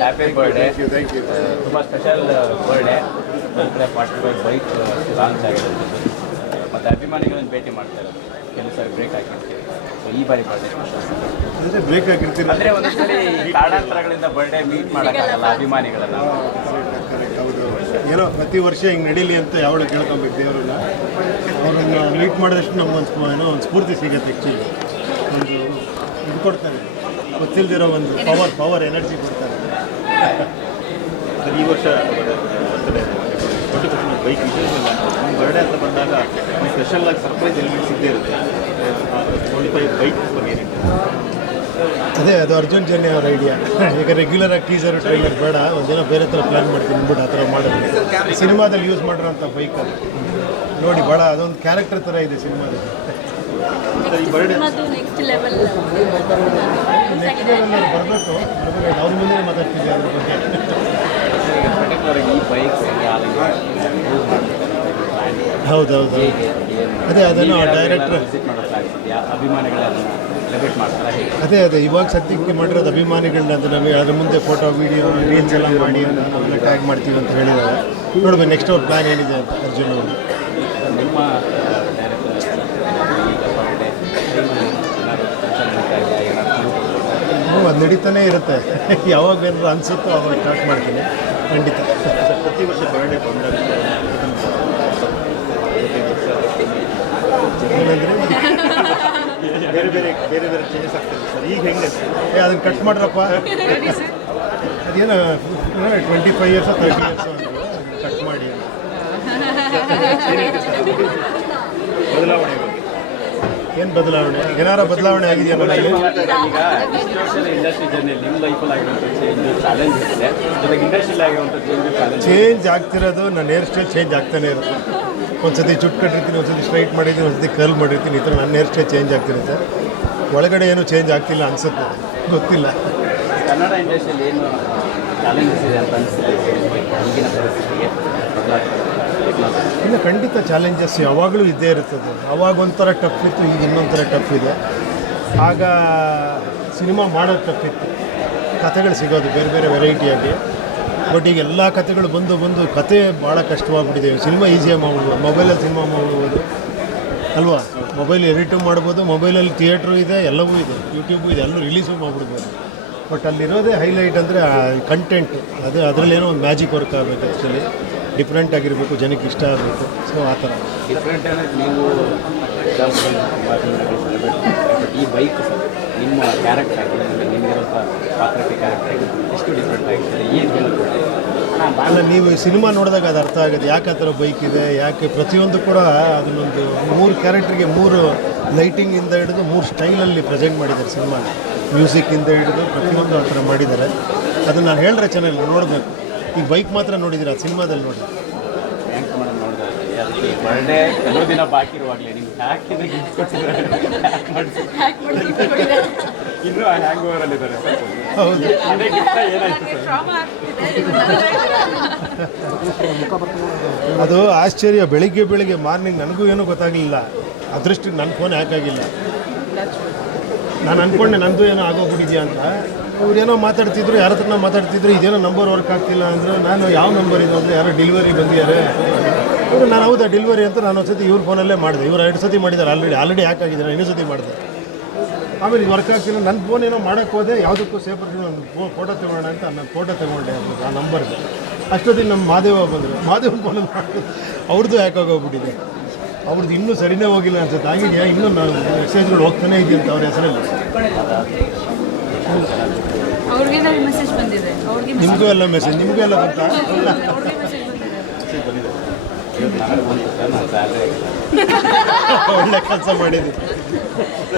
Happy birthday. Thank you. ತುಂಬ special birthday. Birthday 45 bike launch ಆಗಿರೋದು ಮತ್ತು ಅಭಿಮಾನಿಗಳನ್ನು ಭೇಟಿ ಮಾಡ್ತಾ ಇರೋದು. ಕೆಲವು ಸಾರಿ ಬ್ರೇಕ್ ಹಾಕಿರ್ತೀವಿ. ಸೊ ಈ ಬಾರಿ ಬರ್ಡೇ ಅಂದರೆ ಬ್ರೇಕ್ ಹಾಕಿರ್ತೀನಿ ಅಂದರೆ ಒಂದೊಂದ್ಸರಿ ಕಾರಣಾಂತರಗಳಿಂದ ಬರ್ಡೇ ಮೀಟ್ ಮಾಡೋಕ್ಕಾಗಲ್ಲ ಅಭಿಮಾನಿಗಳನ್ನು. ಕರೆಕ್ಟ್. ಹೌದು. ಏನೋ ಪ್ರತಿ ವರ್ಷ ಹಿಂಗೆ ನಡೀಲಿ ಅಂತ ಯಾವಳು ಕೇಳ್ಕೊಬೇಕು ದೇವರನ್ನ. ಅವ್ರನ್ನ ಮೀಟ್ ಮಾಡಿದಷ್ಟು ನಮಗೊಂದು ಏನೋ ಒಂದು ಸ್ಫೂರ್ತಿ ಸಿಗುತ್ತೆ. ಆ್ಯಕ್ಚುಲಿ ಒಂದು ಇದು ಕೊಡ್ತಾರೆ, ಗೊತ್ತಿಲ್ಲದಿರೋ ಒಂದು ಪವರ್ ಎನರ್ಜಿ ಕೊಡ್ತಾರೆ. ಈ ವರ್ಷ ಬರ್ತಡೆ 20% ಬೈಕ್ ವಿಶೇಷ ಇಲ್ಲ. ಬರ್ಡೇ ಅಂತ ಬಂದಾಗ ಸ್ಪೆಷಲ್ ಆಗಿ ಸರ್ಪ್ರೈಸ್ ಎಲಿಮೆಂಟ್ಸ್ ಇದ್ದೇ ಇರುತ್ತೆ. 25 ಬೈಕ್ ಬಗ್ಗೆ ಏನಿದೆ? ಅದೇ ಅದು ಅರ್ಜುನ್ ಜನ್ಯ ಅವ್ರ ಐಡಿಯಾ. ಈಗ ರೆಗ್ಯುಲರ್ ಆಗಿ ಟೀಸರ್ ಟ್ರೈಲರ್ ಬೇಡ, ಒಂದಿನ ಬೇರೆ ಥರ ಪ್ಲ್ಯಾನ್ ಮಾಡ್ತೀನಿ ಅಂದ್ಬಿಟ್ಟು ಆ ಥರ ಮಾಡೋದು. ಸಿನಿಮಾದಲ್ಲಿ ಯೂಸ್ ಮಾಡಿರೋಂಥ ಬೈಕ್ ಅದು ನೋಡಿ, ಭಾಳ ಅದೊಂದು ಕ್ಯಾರೆಕ್ಟರ್ ಥರ ಇದೆ ಸಿನಿಮಾದಲ್ಲಿ. ಈ ಬರ್ಡೇ ನೆಕ್ಸ್ಟ್ ಲೆವೆಲ್ ನೆಕ್ಸ್ಟ್ ಬರಬೇಕು, ಅವ್ರ ಮುಂದೆ ಮಾತಾಡ್ತಿದ್ದೆ ಅದ್ರ ಬಗ್ಗೆ. ಈಗ ಪರ್ಟಿಕ್ಯುಲರ್ ಈ ಬೈಕ್ ಹೌದೌದು. ಅದೇ ಅದನ್ನು ಡೈರೆಕ್ಟ್ರ್ ವಿಸಿಟ್ ಮಾಡೋ ಪ್ಲಾನ್ಸ್ ಇದೆಯಾ? ಅಭಿಮಾನಿಗಳನ್ನು ಸೆಲೆಬ್ರೇಟ್ ಮಾಡ್ತಾರೆ ಹೇಗೆ? ಅದೇ ಇವಾಗ ಸದ್ಯಕ್ಕೆ ಮಾಡಿರೋದು ಅಭಿಮಾನಿಗಳನ್ನ ಅಂತ ನಮಗೆ ಅದ್ರ ಮುಂದೆ ಫೋಟೋ ವೀಡಿಯೋ ರೀಲ್ಸ್ ಎಲ್ಲ ಮಾಡಿ ನಾವೆಲ್ಲ ಟ್ಯಾಗ್ ಮಾಡ್ತೀವಿ ಅಂತ ಹೇಳಿದ್ದಾರೆ. ನೋಡ್ಬೇಕು ನೆಕ್ಸ್ಟ್ ಅವ್ರ ಪ್ಲ್ಯಾನ್ ಏನಿದೆ ಅಂತ ಅರ್ಜುನ್ ಅವರು. ನಿಮ್ಮ ಡೈರೆಕ್ಟರ್ ಈಗ ಬರ್ಡೇ ಅದು ನಡೀತಾನೆ ಇರುತ್ತೆ. ಯಾವಾಗ ಏನಾದ್ರು ಅನಿಸುತ್ತೋ ಅವಾಗ ಸ್ಟಾರ್ಟ್ ಮಾಡ್ತೀನಿ ಖಂಡಿತ. ಪ್ರತಿ ವರ್ಷ ಬರ್ಡೇ ಬಂದಾಗ ಏನಂದರೆ ಬೇರೆ ಬೇರೆ ಚೇಂಜಸ್ ಆಗ್ತದೆ ಸರ್. ಈಗ ಹೆಂಗೆ ಅದನ್ನು ಕಟ್ ಮಾಡ್ರಪ್ಪ. ಅದೇನೋ 25 ಇಯರ್ಸು 30 ಇಯರ್ಸು ಅಂದರು, ಕಟ್ ಮಾಡಿ. ಬದಲಾವಣೆ ಬಗ್ಗೆ ಏನು ಬದಲಾವಣೆ? ಏನಾರ ಬದಲಾವಣೆ ಆಗಿದೆಯಾ ನನಗೆ? ಈಗ ಸೋಷಿಯಲ್ ಇಂಡಸ್ಟ್ರಿ ಜರ್ನಿಯಲ್ಲಿ ನಿಮ್ಮ ಲೈಫಲ್ಲಿ ಆಗಿರುವಂಥ ಚೇಂಜ್ ಚಾಲೆಂಜ್ ಇರುತ್ತೆ, ಜೊತೆಗೆ ಇಂಡಸ್ಟ್ರಿಯಲ್ಲಿ ಆಗಿರುವಂಥ ಚೇಂಜ್ ಆಗ್ತಿರೋದು. ನನ್ನ ಹೇರ್ ಸ್ಟೈಲ್ ಚೇಂಜ್ ಆಗ್ತಾನೆ ಇರುತ್ತೆ. ಒಂದು ಸತಿ ಚುಟ್ಟು ಕಟ್ಟಿರ್ತೀನಿ, ಒಂದು ಸತಿ ಸ್ಟ್ರೈಟ್ ಮಾಡಿರ್ತೀನಿ, ಒಂದು ಸತಿ ಕರ್ಲ್ ಮಾಡಿರ್ತೀನಿ. ಈ ಥರ ನನ್ನ ಹೇರ್ ಸ್ಟೈಲ್ ಚೇಂಜ್ ಆಗ್ತಿರುತ್ತೆ. ಒಳಗಡೆ ಏನೂ ಚೇಂಜ್ ಆಗ್ತಿಲ್ಲ ಅನಿಸುತ್ತೆ, ಗೊತ್ತಿಲ್ಲ. ಕನ್ನಡ ಇಂಡಸ್ಟ್ರಿಯಲ್ಲಿ ಏನು ಚಾಲೆಂಜಸ್ ಇದೆ ಅಂತ ಅನಿಸುತ್ತೆ ಈಗಿನ ಪರಿಸ್ಥಿತಿಗೆ ಇನ್ನು ಖಂಡಿತ ಚಾಲೆಂಜಸ್ ಯಾವಾಗಲೂ ಇದ್ದೇ ಇರ್ತದೆ. ಆವಾಗ ಒಂಥರ ಟಫ್ ಇತ್ತು, ಈಗ ಇನ್ನೊಂಥರ ಟಫ್ ಇದೆ. ಆಗ ಸಿನಿಮಾ ಮಾಡೋದು ಟಫ್ ಇತ್ತು, ಕಥೆಗಳು ಸಿಗೋದು ಬೇರೆ ಬೇರೆ ವೆರೈಟಿಯಾಗಿ. ಬಟ್ ಈಗ ಎಲ್ಲ ಕಥೆಗಳು ಬಂದು ಕತೆ ಭಾಳ ಕಷ್ಟವಾಗ್ಬಿಟ್ಟಿದೆ. ಸಿನಿಮಾ ಈಸಿಯಾಗಿ ಮಾಡ್ಬೋದು, ಮೊಬೈಲಲ್ಲಿ ಸಿನಿಮಾ ಮಾಡ್ಬೋದು ಅಲ್ವಾ? ಮೊಬೈಲ್ ಎಡಿಟು ಮಾಡ್ಬೋದು, ಮೊಬೈಲಲ್ಲಿ ಥಿಯೇಟ್ರು ಇದೆ, ಎಲ್ಲವೂ ಇದೆ, ಯೂಟ್ಯೂಬು ಇದೆ, ಎಲ್ಲರೂ ರಿಲೀಸು ಮಾಡಿಬಿಡ್ಬೋದು. ಬಟ್ ಅಲ್ಲಿರೋದೇ ಹೈಲೈಟ್ ಅಂದರೆ ಕಂಟೆಂಟ್. ಅದರಲ್ಲೇನೋ ಒಂದು ಮ್ಯಾಜಿಕ್ ವರ್ಕ್ ಆಗಬೇಕು. ಆ್ಯಕ್ಚುಲಿ ಡಿಫ್ರೆಂಟ್ ಆಗಿರಬೇಕು, ಜನಕ್ಕೆ ಇಷ್ಟ ಆಗಬೇಕು. ಸೊ ಆ ಥರ ಡಿಫ್ರೆಂಟ್ ಅಂದರೆ ನೀವು ಈ ಬೈಕ್ ನಿಮ್ಮ ಕ್ಯಾರೆಕ್ಟರ್ ಆಗಿದೆ, ನಿಮಗಿರುವಂಥ ಪಾತ್ರಕ್ಕೆ ಕ್ಯಾರೆಕ್ಟರ್ ಆಗಿದೆ, ಎಷ್ಟು ಡಿಫ್ರೆಂಟ್ ಆಗಿರ್ತದೆ, ಏನು ಹೇಳೋದು? ಅಲ್ಲ, ನೀವು ಸಿನಿಮಾ ನೋಡಿದಾಗ ಅದು ಅರ್ಥ ಆಗುತ್ತೆ ಯಾಕೆ ಆ ಥರ ಬೈಕ್ ಇದೆ, ಯಾಕೆ ಪ್ರತಿಯೊಂದು ಕೂಡ ಅದನ್ನೊಂದು 3 ಕ್ಯಾರೆಕ್ಟ್ರಿಗೆ 3 ಲೈಟಿಂಗಿಂದ ಹಿಡಿದು 3 ಸ್ಟೈಲಲ್ಲಿ ಪ್ರೆಸೆಂಟ್ ಮಾಡಿದ್ದಾರೆ ಸಿನಿಮಾ. ಮ್ಯೂಸಿಕ್ಕಿಂದ ಹಿಡಿದು ಪ್ರತಿಯೊಂದು ಆ ಥರ ಮಾಡಿದ್ದಾರೆ. ಅದನ್ನು ನಾನು ಹೇಳಿದ್ರೆ ಚೆನ್ನಾಗಿ ನೋಡಬೇಕು. ಈ ಬೈಕ್ ಮಾತ್ರ ನೋಡಿದ್ದೀರಾ, ಸಿನಿಮಾದಲ್ಲಿ ನೋಡಿ. Thank you madam. ನೋಡಿದ್ರೆ ಅದಕ್ಕೆ ಬರ್ಡೇ ಕೆಲವು ದಿನ ಬಾಕಿ ಇರುವಾಗಲೇ ನಿಮ್ಗೆ ಹ್ಯಾಕಿಂದ ಗಿಫ್ಟ್ ಕೊಟ್ಟಿದ್ದಾರೆ, ಇನ್ನೂ ಹ್ಯಾಂಗ್ ಓವರಲ್ಲಿದ್ದಾರೆ. ಹೌದು, ಅದೇ ಗಿಫ್ಟ ಏನಾಯ್ತು ಸರ್? ಅದು ಆಶ್ಚರ್ಯ. ಬೆಳಿಗ್ಗೆ ಮಾರ್ನಿಂಗ್ ನನಗೂ ಏನೂ ಗೊತ್ತಾಗಲಿಲ್ಲ. ಅದೃಷ್ಟಕ್ಕೆ ನನ್ನ ಫೋನ್ ಹಾಕಾಗಿಲ್ಲ. ನಾನು ಅಂದ್ಕೊಂಡೆ ನಂದು ಏನೋ ಆಗೋಗ್ಬಿಟ್ಟಿದ್ಯಾ ಅಂತ. ಇವ್ರೇನೋ ಮಾತಾಡ್ತಿದ್ರು, ಯಾರ ಹತ್ರನ ಮಾತಾಡ್ತಿದ್ರು, ಇದೇನೋ ನಂಬರ್ ವರ್ಕ್ ಆಗ್ತಿಲ್ಲ ಅಂದರು. ನಾನು ಯಾವ ನಂಬರ್ ಇದು ಅಂದರೆ ಯಾರೋ ಡೆಲಿವರಿ ಬಂದಿದ್ದಾರೆ ಇವರು. ನಾನು ಹೌದಾ ಡೆಲಿವರಿ ಅಂತ ನಾನು ಒಂದು ಸತಿ ಇವ್ರ ಫೋನಲ್ಲೇ ಮಾಡಿದೆ. ಇವ್ರು 2 ಸತಿ ಮಾಡಿದ್ದಾರೆ, ಆಲ್ರೆಡಿ ಹಾಕಾಗಿದ್ದಾರೆ, ಇನ್ನೂ ಸತಿ ಮಾಡಿದೆ. ಆಮೇಲೆ ಇದು ವರ್ಕ್ ಆಗ್ತಿಲ್ಲ. ನನ್ನ ಫೋನ್ ಏನೋ ಮಾಡೋಕ್ಕೆ ಹೋದೆ, ಯಾವುದಕ್ಕೂ ಸೇಫರ್ ಒಂದು ಫೋಟೋ ತೊಗೊಳ್ಳೋಣ ಅಂತ ನಾನು ಫೋಟೋ ತೊಗೊಂಡೆ ಆ ನಂಬರ್ಗೆ. ಅಷ್ಟೊತ್ತಿಗೆ ನಮ್ಮ ಮಾದೇವ ಬಂದರು. ಮಾದೇವನ ಫೋನಲ್ಲಿ ಮಾಡಿದ್ರು, ಅವ್ರದ್ದು ಹಾಕಾಗೋಗ್ಬಿಟ್ಟಿದೆ. ಅವ್ರದ್ದು ಇನ್ನೂ ಸರಿನೇ ಹೋಗಿಲ್ಲ ಅನ್ಸುತ್ತೆ. ಆಗಿದೆಯಾ ಇನ್ನೂ ನಾನು ಮೆಸೇಜ್ಗಳು ಹೋಗ್ತಾನೆ ಇದೆಯಂತ ಅವ್ರ ಹೆಸರಲ್ಲಿ. ಮೆಸೇಜ್ ಬಂದಿದೆ, ನಿಮಗೂ ಎಲ್ಲ ಮೆಸೇಜ್, ನಿಮಗೂ ಎಲ್ಲ ಬಂತಾ? ಒಳ್ಳೆ ಕೆಲಸ ಮಾಡಿದ್ದೀವಿ.